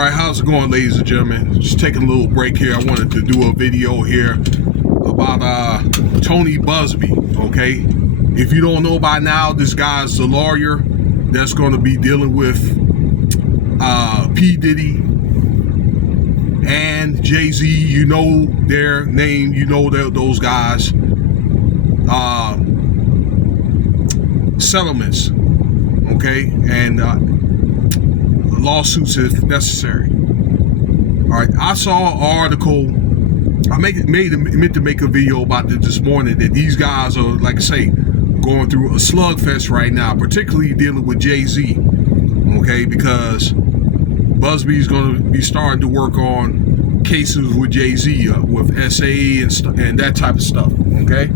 Alright, how's it going, ladies and gentlemen? Just taking a little break here. I wanted to do a video here about Tony Buzbee, okay? If you don't know by now, this guy's the lawyer that's going to be dealing with P. Diddy and Jay-Z. You know their name, you know those guys. Settlements, okay? And lawsuits if necessary. All right, I saw an article. I meant to make a video about this morning that these guys are, like I say, going through a slugfest right now, particularly dealing with Jay-Z. Okay, because Buzbee's going to be starting to work on cases with Jay-Z, with SA and that type of stuff. Okay,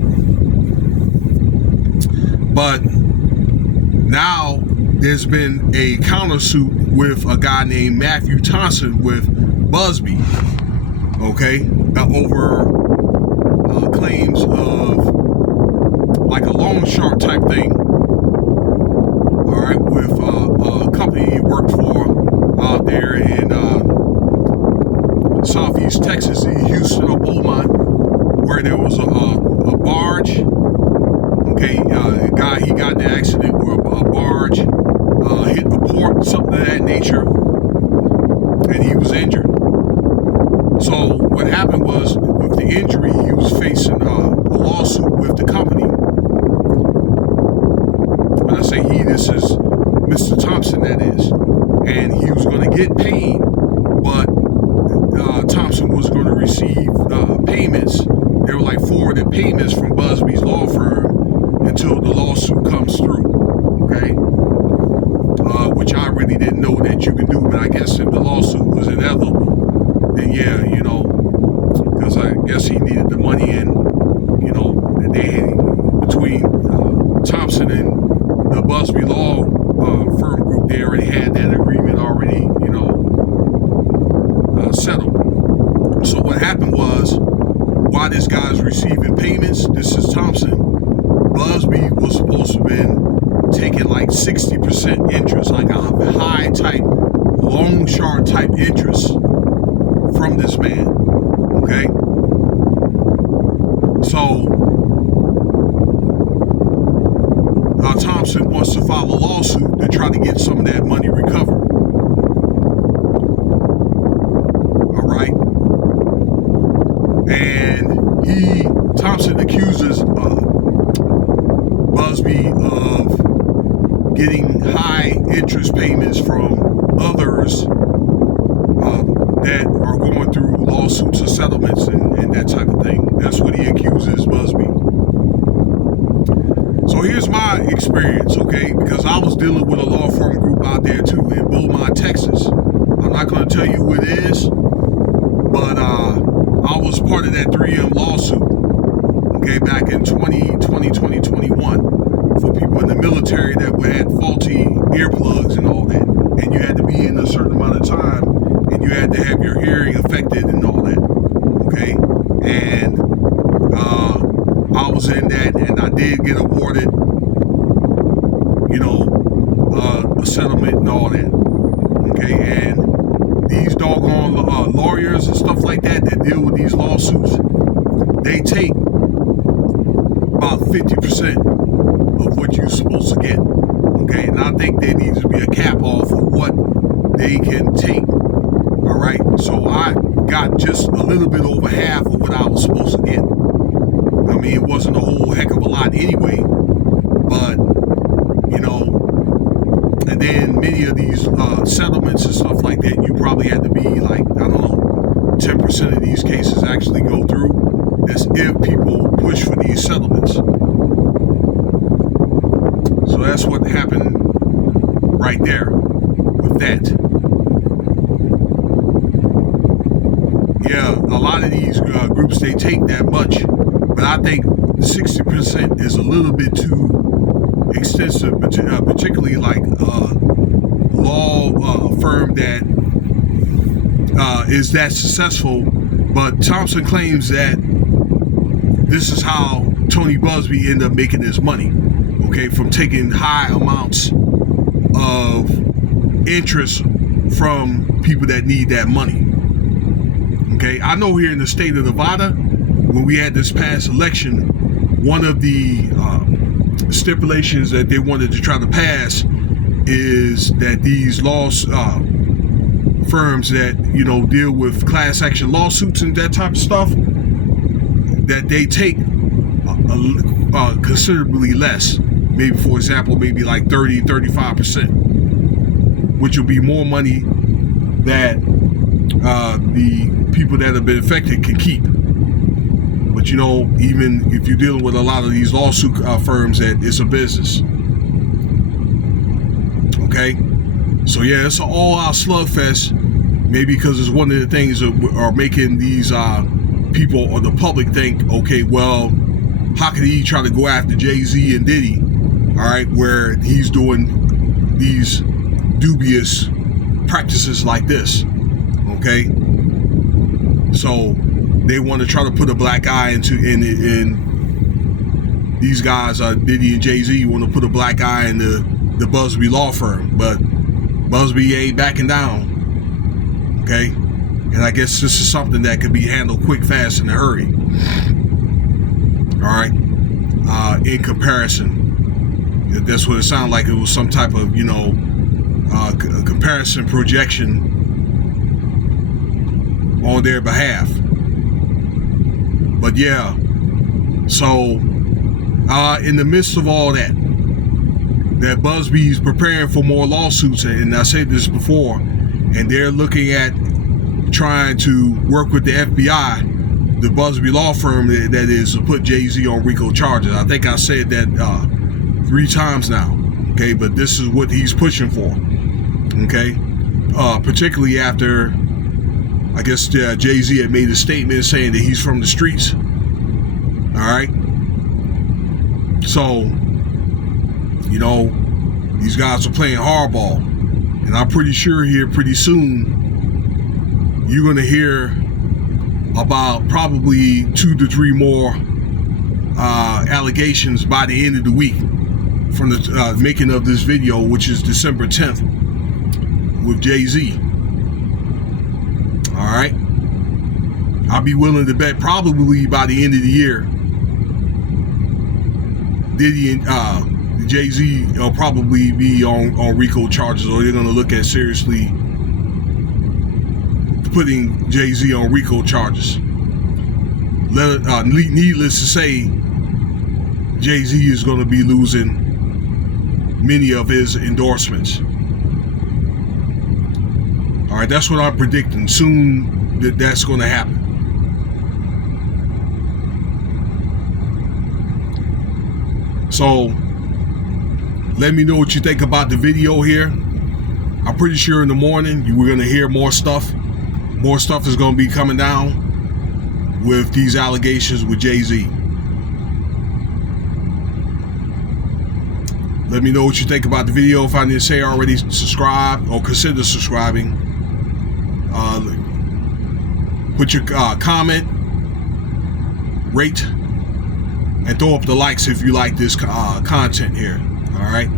but now there's been a countersuit with a guy named Matthew Thompson with Buzbee, okay, over claims of like a loan shark type thing, all right, with a company he worked for out there in Southeast Texas, in Houston or Beaumont, where there was a barge, okay, a guy, he got in an accident where a barge hit the port, something of that nature, and he was injured. So what happened was, with the injury, he was facing a lawsuit with the company. When I say he, this is Mr. Thompson, that is. And he was going to get paid, but Thompson was going to receive payments. There were like forwarded payments from Buzbee's law firm until the lawsuit comes through, okay? Which I really didn't know that you could do, but I guess if the lawsuit was inevitable, then yeah, you know, because I guess he needed the money, and you know, and they had, between Thompson and the Buzbee law firm group, they already had that agreement already, you know, settled. So what happened was, while this guy's receiving payments, this is Thompson, Buzbee was supposed to have been taking like 60% interest, like a high type, loan shark type interest from this man, okay? So Thompson wants to file a lawsuit to try to get some of that money recovered. All right, and Thompson accuses Buzbee of getting high interest payments from others that are going through lawsuits or settlements and that type of thing. That's what he accuses Buzbee. So here's my experience, okay? Because I was dealing with a law firm group out there too in Beaumont, Texas. I'm not going to tell you who it is, but I was part of that 3M lawsuit, okay, back in 2021 for people in the military that had faulty earplugs and all that. And you had to be in a certain amount of time, and you had to have your hearing affected and all that, okay? And I was in that, and I did get awarded, you know, a settlement and all that, okay? And these doggone lawyers and stuff like that deal with these lawsuits, they take about 50% of what you're supposed to get, okay? And I think there needs to be a cap off of what they can take, all right? So I got just a little bit over half of what I was supposed to get. I mean, it wasn't a whole heck of a lot anyway, but, you know, and then many of these settlements and stuff like that, you probably had to be like, I don't know, 10% of these cases actually go through. That's if people push for these settlements. So that's what happened right there with that. Yeah, a lot of these groups, they take that much, but I think 60% is a little bit too extensive, particularly like a law firm that is that successful. But Thompson claims that this is how Tony Buzbee ended up making his money, okay, from taking high amounts of interest from people that need that money. Okay, I know here in the state of Nevada, when we had this past election, one of the stipulations that they wanted to try to pass is that these firms that, you know, deal with class action lawsuits and that type of stuff, that they take considerably less. Maybe, for example, maybe like 35%, which will be more money that the people that have been affected can keep. But you know, even if you're dealing with a lot of these lawsuit firms, that it's a business. Okay, so yeah, it's an all-out slugfest. Maybe because it's one of the things that are making these people or the public think, okay, well, how can he try to go after Jay-Z and Diddy? All right, where he's doing these dubious practices like this. Okay, so they want to try to put a black eye in these guys. Diddy and Jay-Z want to put a black eye in the Buzbee law firm, but Buzbee ain't backing down. Okay, and I guess this is something that could be handled quick, fast, in a hurry. All right, in comparison, that's what it sounded like. It was some type of, you know, comparison projection on their behalf. But yeah, so in the midst of all that Buzbee's preparing for more lawsuits, and I said this before, and they're looking at trying to work with the FBI, the Buzbee law firm that is, to put Jay-Z on RICO charges. I think I said that 3 times now. Okay, but this is what he's pushing for. Okay, particularly after, I guess, Jay-Z had made a statement saying that he's from the streets. All right, so, you know, these guys are playing hardball, and I'm pretty sure here pretty soon you're going to hear about probably 2 to 3 more allegations by the end of the week from the making of this video, which is December 10th, with Jay-Z. All right, I'll be willing to bet probably by the end of the year, Diddy and Jay-Z will probably be on RICO charges, or they're going to look at seriously putting Jay-Z on RICO charges. Needless to say, Jay-Z is going to be losing many of his endorsements. All right, that's what I'm predicting. Soon that's going to happen. So let me know what you think about the video here. I'm pretty sure in the morning we're going to hear more stuff. More stuff is going to be coming down with these allegations with Jay-Z. Let me know what you think about the video. If I didn't say already, subscribe or consider subscribing. Put your comment, rate, and throw up the likes if you like this content here. All right.